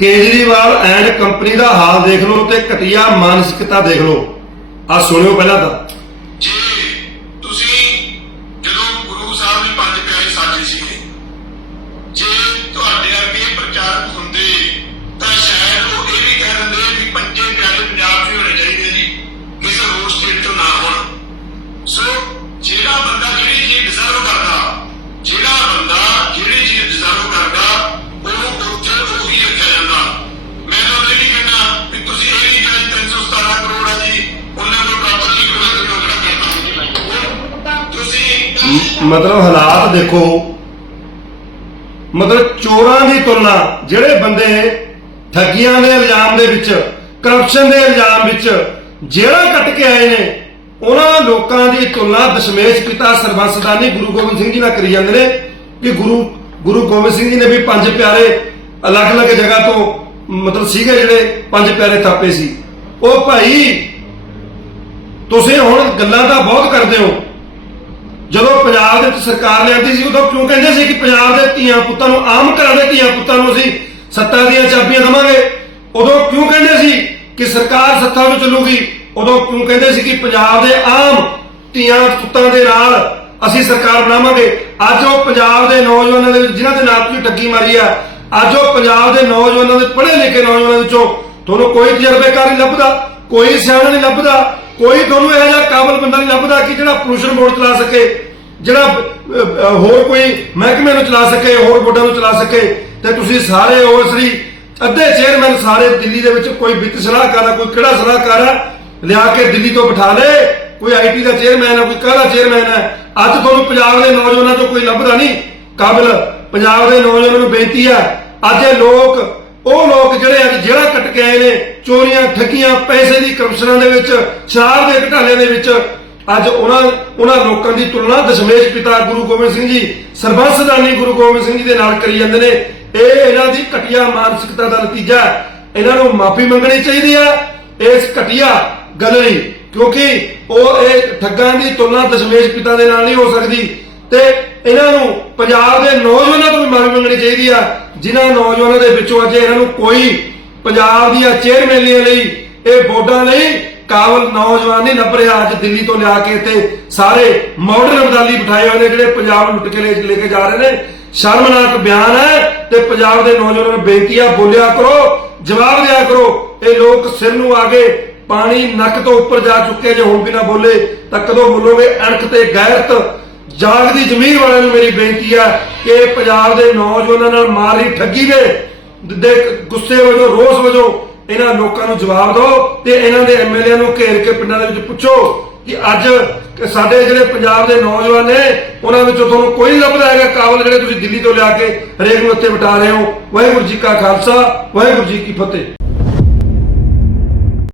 Kejriwal and company ਦਾ ਹਾਲ ਦੇਖ ਲਓ ਤੇ ਘਟੀਆ ਮਾਨਸਿਕਤਾ ਦੇਖ ਲਓ। ਆ ਸੁਣਿਓ ਪਹਿਲਾਂ ਤਾਂ। ਜੇ, ਤੁਸੀਂ ਜਦੋਂ ਗੁਰੂ ਸਾਹਿਬ ਦੀ ਪੰਜ ਪਿਆਰੇ ਸਾਜੇ ਸੀਗੇ, ਜੇ ਤੁਹਾਡੇ ਵਰਗੇ ਪ੍ਰਚਾਰਕ ਹੁੰਦੇ ਮਤਲਬ ਹਾਲਾਤ ਦੇਖੋ। ਮਤਲਬ ਚੋਰਾਂ ਦੀ ਤੁਲਨਾ, ਜਿਹੜੇ ਬੰਦੇ ਠੱਗੀਆਂ ਦੇ ਇਲਜ਼ਾਮ ਦੇ ਵਿੱਚ ਕਰਪਸ਼ਨ ਦੇ ਇਲਜ਼ਾਮ ਵਿੱਚ ਜਿਹੜਾ ਕੱਟ ਕੇ ਆਏ ਨੇ, ਉਹਨਾਂ ਲੋਕਾਂ ਦੀ ਤੁਲਨਾ ਦਸ਼ਮੇਸ਼ ਪਿਤਾ ਸਰਬੰਸਦਾਨੀ ਗੁਰੂ ਗੋਬਿੰਦ ਸਿੰਘ ਜੀ ਨਾਲ ਕਰੀ ਜਾਂਦੇ ਨੇ ਕਿ ਗੁਰੂ ਗੁਰੂ ਗੋਬਿੰਦ ਸਿੰਘ ਜੀ ਨੇ ਵੀ ਪੰਜ ਪਿਆਰੇ ਅਲੱਗ-ਅਲੱਗ ਜਗ੍ਹਾ ਤੋਂ ਮਤਲਬ ਸੀਗੇ ਜਿਹੜੇ ਪੰਜ ਪਿਆਰੇ ਥਾਪੇ ਸੀ। ਉਹ ਭਾਈ, ਤੁਸੀਂ ਹੁਣ ਗੱਲਾਂ ਤਾਂ ਬਹੁਤ ਕਰਦੇ ਹੋ। ਪੰਜਾਬ ਦੇ ਵਿੱਚ ਸਰਕਾਰ ਲਿਆਂਦੀ ਸੀ, ਉਦੋਂ ਕਿਉਂ ਕਹਿੰਦੇ ਸੀ ਕਿ ਪੰਜਾਬ ਦੇ ਧੀਆਂ ਪੁੱਤਾਂ ਨੂੰ ਆਮ ਘਰਾਂ ਦੇ ਧੀਆਂ ਪੁੱਤਾਂ ਨੂੰ ਅਸੀਂ ਸੱਤਾ ਦੀਆਂ ਚਾਬੀਆਂ ਦਵਾਂਗੇ? ਉਦੋਂ ਕਿਉਂ ਕਹਿੰਦੇ ਸੀ ਕਿ ਸਰਕਾਰ ਸੱਤਾ ਨੂੰ ਚੱਲੂਗੀ? ਉਦੋਂ ਕਿਉਂ ਕਹਿੰਦੇ ਸੀ ਕਿ ਪੰਜਾਬ ਦੇ ਆਮ ਧੀਆਂ ਪੁੱਤਾਂ ਦੇ ਨਾਲ ਅਸੀਂ ਸਰਕਾਰ ਬਣਾਵਾਂਗੇ? ਅੱਜ ਉਹ ਪੰਜਾਬ ਦੇ ਨੌਜਵਾਨਾਂ ਦੇ ਵਿੱਚ, ਜਿਨ੍ਹਾਂ ਦੇ ਨਾਲ ਤੁਸੀਂ ਠੱਗੀ ਮਾਰੀ ਆ, ਅੱਜ ਉਹ ਪੰਜਾਬ ਦੇ ਨੌਜਵਾਨਾਂ ਦੇ ਪੜ੍ਹੇ ਲਿਖੇ ਨੌਜਵਾਨਾਂ ਵਿੱਚੋਂ ਤੁਹਾਨੂੰ ਕੋਈ ਤਜਰਬੇਕਾਰ ਨਹੀਂ ਲੱਭਦਾ, ਕੋਈ ਸਿਆਣਾ ਨਹੀਂ ਲੱਭਦਾ, ਕੋਈ ਤੁਹਾਨੂੰ ਇਹੋ ਜਿਹਾ ਕਾਬਲ ਬੰਦਾ ਨਹੀਂ ਲੱਭਦਾ ਕਿ ਜਿਹੜਾ ਪੋਲੂਸ਼ਨ ਬੋਰਡ ਚਲਾ ਸਕੇ। ਜਿਹੜਾ ਹੋਰ ਕੋਈ ਮਹਿਕਮੇ ਨੂੰ ਚਲਾ ਸਕੇ, ਹੋਰ ਬੋਰਡਾਂ ਨੂੰ ਚਲਾ ਸਕੇ, ਤੇ ਤੁਸੀਂ ਸਾਰੇ ਉਸ ਅੱਧੇ ਚੇਅਰਮੈਨ ਸਾਰੇ ਦਿੱਲੀ ਦੇ ਵਿੱਚ ਕੋਈ ਵਿੱਤ ਸਲਾਹਕਾਰ ਆ, ਕੋਈ ਕਿਹੜਾ ਸਲਾਹਕਾਰ ਆ, ਲਿਆ ਕੇ ਦਿੱਲੀ ਤੋਂ ਬਿਠਾ ਲੇ। ਕੋਈ ਆਈਟੀ ਦਾ ਚੇਅਰਮੈਨ ਆ, ਕੋਈ ਕਾਹਦਾ ਚੇਅਰਮੈਨ ਹੈ ਅੱਜ ਤੁਹਾਨੂੰ ਪੰਜਾਬ ਦੇ ਨੌਜਵਾਨਾਂ ਚੋਂ ਕੋਈ ਲੱਭਦਾ ਨਹੀਂ। ਕਾਬਲ, ਪੰਜਾਬ ਦੇ ਨੌਜਵਾਨਾਂ ਨੂੰ ਬੇਨਤੀ ਆ, ਅੱਜ ਇਹ ਲੋਕ, ਉਹ ਲੋਕ ਜਿਹੜੇ ਅੱਜ ਜਿਹੜਾ ਕੱਟ ਕੇ ਆਏ ਨੇ, ਚੋਰੀਆਂ, ਠੱਗੀਆਂ, ਪੈਸੇ ਦੀ ਕਰਪਸ਼ਨਾਂ ਦੇ ਵਿੱਚ ਸ਼ਰਾਬ ਦੇ ਘਟਾਲੇ ਦੇ ਵਿੱਚ ਅੱਜ ਉਹਨਾਂ ਉਹਨਾਂ ਲੋਕਾਂ ਦੀ ਤੁਲਨਾ ਦਸ਼ਮੇਸ਼ ਪਿਤਾ ਗੁਰੂ ਗੋਬਿੰਦ ਸਿੰਘ ਜੀ ਸਰਬੰਸਦਾਨੀ ਗੁਰੂ ਗੋਬਿੰਦ ਸਿੰਘ ਜੀ ਦੇ ਨਾਲ ਕਰੀ ਜਾਂਦੇ ਨੇ। ਇਹ ਇਹਨਾਂ ਦੀ ਘਟੀਆ ਮਾਨਸਿਕਤਾ ਦਾ ਨਤੀਜਾ ਇਹਨਾਂ ਨੂੰ ਮਾਫੀ ਮੰਗਣੀ ਚਾਹੀਦੀ ਹੈ। ਇਸ ਘਟੀਆ ਗੱਲ ਲਈ, ਕਿਉਂਕਿ ਉਹ ਇਹ ਠੱਗਾਂ ਦੀ ਤੁਲਨਾ ਦਸ਼ਮੇਸ਼ ਪਿਤਾ ਦੇ ਨਾਲ ਨਹੀਂ ਹੋ ਸਕਦੀ। ਤੇ ਇਹਨਾਂ ਨੂੰ ਪੰਜਾਬ ਦੇ ਨੌਜਵਾਨਾਂ ਤੋਂ ਵੀ ਮਾਫੀ ਮੰਗਣੀ ਚਾਹੀਦੀ ਆ, ਜਿਨ੍ਹਾਂ ਨੌਜਵਾਨਾਂ ਦੇ ਵਿੱਚੋਂ ਅੱਜ ਇਹਨਾਂ ਨੂੰ ਕੋਈ ਪੰਜਾਬ ਦੀਆਂ ਚੇਅਰਮੈਨੀਆਂ ਲਈ, ਇਹ ਬੋਰਡਾਂ ਲਈ ਕਾਬਲ ਨੌਜਵਾਨ ਨਹੀਂ ਲੱਭ ਰਿਹਾ ਅੱਜ ਦਿੱਲੀ ਤੋਂ ਲਿਆ ਕੇ ਇੱਥੇ ਸਾਰੇ ਮਾਡਰਨ ਬਦਾਲੀ ਬਿਠਾਏ ਹੋਏ ਨੇ, ਜਿਹੜੇ ਪੰਜਾਬ ਲੁੱਟ ਕੇ ਲੈ ਕੇ ਜਾ ਰਹੇ ਨੇ। ਸ਼ਰਮਨਾਕ ਬਿਆਨ ਹੈ ਤੇ ਪੰਜਾਬ ਦੇ ਨੌਜਵਾਨਾਂ ਨੂੰ ਬੇਨਤੀ ਆ, ਬੋਲਿਆ ਕਰੋ, ਜਵਾਬ ਦਿਆ ਕਰੋ। ਇਹ ਲੋਕ ਸਿਰ ਨੂੰ ਆਗੇ, ਪਾਣੀ ਨੱਕ ਤੋਂ ਉੱਪਰ ਜਾ ਚੁੱਕੇ ਜੇ, ਹੁਣ ਵੀ ਨਾ ਬੋਲੇ, ਤਾਂ ਕਦੋਂ ਬੋਲੋਗੇ? ਅਣਖ ਤੇ ਗੈਰਤ ਜਾਗਦੀ ਜ਼ਮੀਰ ਵਾਲਿਆਂ ਨੂੰ ਮੇਰੀ ਬੇਨਤੀ ਆ ਕਿ ਪੰਜਾਬ ਦੇ ਨੌਜਵਾਨਾਂ ਨਾਲ ਮਾਰੀ ਠੱਗੀ ਦੇ ਗੁੱਸੇ ਵਜੋਂ, ਰੋਸ ਵਜੋਂ ਇਹਨਾਂ ਲੋਕਾਂ ਨੂੰ ਜਵਾਬ ਦਿਓ ਤੇ ਇਹਨਾਂ ਦੇ ਐਮਐਲਏ ਨੂੰ ਘੇਰ ਕੇ ਪਿੰਡਾਂ ਦੇ ਵਿੱਚ ਪੁੱਛੋ ਕਿ ਅੱਜ ਸਾਡੇ ਜਿਹੜੇ ਪੰਜਾਬ ਦੇ ਨੌਜਵਾਨ ਨੇ, ਉਹਨਾਂ ਵਿੱਚੋਂ ਤੁਹਾਨੂੰ ਕੋਈ ਨਹੀਂ ਲੱਭਦਾ ਹੈਗਾ ਕਾਬਲ ਜਿਹੜੇ ਤੁਸੀਂ ਦਿੱਲੀ ਤੋਂ ਲਿਆ ਕੇ ਹਰੇਕ ਨੂੰ ਉੱਥੇ ਬਿਠਾ ਰਹੇ ਹੋ। ਵਾਹਿਗੁਰੂ ਜੀ ਕਾ ਖਾਲਸਾ, ਵਾਹਿਗੁਰੂ ਜੀ ਕੀ ਫਤਿਹ।